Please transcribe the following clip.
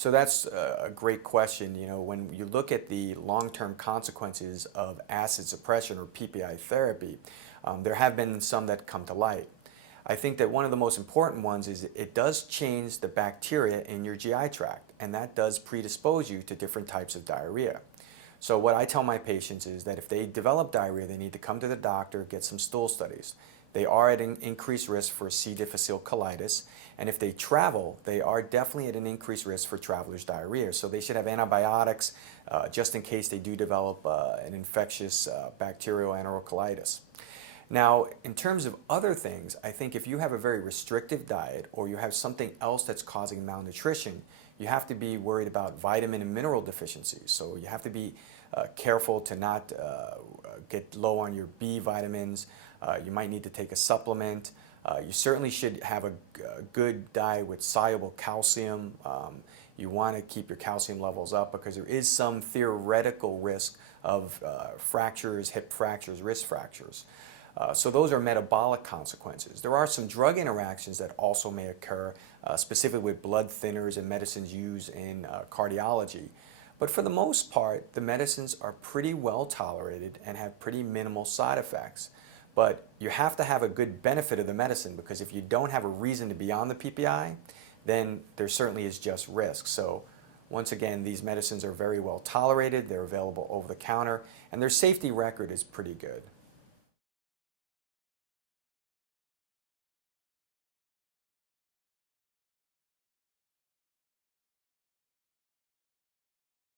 So that's a great question. You know, when you look at the long-term consequences of acid suppression or PPI therapy, there have been some that come to light. I think that one of the most important ones is it does change the bacteria in your GI tract, and that does predispose you to different types of diarrhea. So what I tell my patients is that if they develop diarrhea, they need to come to the doctor, get some stool studies. They are at an increased risk for C. difficile colitis, and if they travel, they are definitely at an increased risk for traveler's diarrhea. So they should have antibiotics just in case they do develop an infectious bacterial enterocolitis. Now, in terms of other things, I think if you have a very restrictive diet or you have something else that's causing malnutrition, you have to be worried about vitamin and mineral deficiencies. So you have to be careful to not get low on your B vitamins. You might need to take a supplement. You certainly should have a good diet with soluble calcium. You want to keep your calcium levels up because there is some theoretical risk of fractures, hip fractures, wrist fractures. So those are metabolic consequences. There are some drug interactions that also may occur, specifically with blood thinners and medicines used in cardiology. But for the most part, the medicines are pretty well tolerated and have pretty minimal side effects. But you have to have a good benefit of the medicine, because if you don't have a reason to be on the PPI, then there certainly is just risk. So once again, these medicines are very well tolerated, they're available over the counter, and their safety record is pretty good.